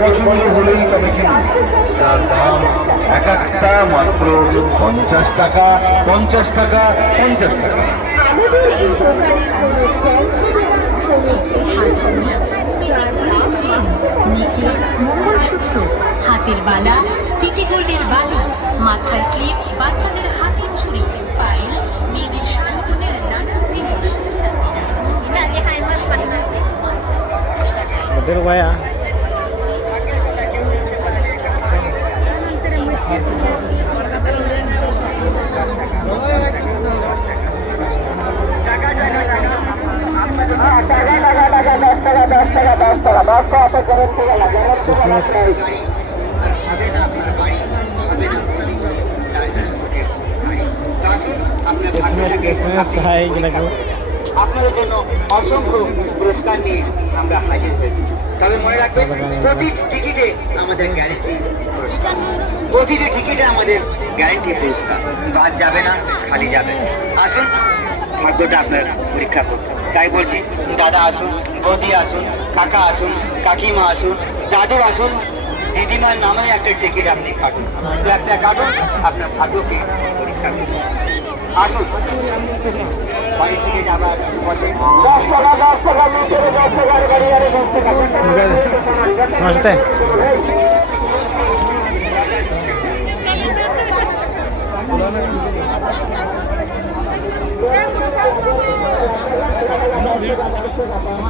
পছন্দ হলেই তবে কিনুন। যার দাম এক একটা মাত্র 50 টাকা, 50 টাকা, 50 টাকা। আমাদের এই দোকানে কোনো নেকলেস, মঙ্গলসূত্র, হাতের বালা, সিটি গোল্ডের বালা, মাথার ক্লিপ, বাচ্চাদের হাতের ছুরি, পায়েল, মেয়েদের সাজগোজের নানান জিনিস। আপনাদের জন্য অসংখ্য পুরস্কার নিয়ে আমরা হাজির হয়েছি। তবে মনে রাখবেন, প্রতিটি টিকিটে আমাদের গ্যারেন্টি পুরস্কার, প্রতিটি টিকিটে আমাদের গ্যারেন্টি পুরস্কার। বাদ যাবে না, খালি যাবে না। আসুন, ভাগ্যটা আপনার পরীক্ষা করুন। তাই বলছি, দাদা আসুন, বৌদি আসুন, কাকা আসুন, কাকিমা আসুন, দাদু আসুন, দিদিমার নামে একটা টিকিট আপনি কাটুন। একটা কাটুন, আপনার ভাগ্যকে পরীক্ষা করুন। আসুন, বাড়ি থেকে যাবার পথে 10 টাকা 10 টাকা মিটারে 10 টাকার গাড়ি আরে 10 টাকা নমস্তে। Thank you.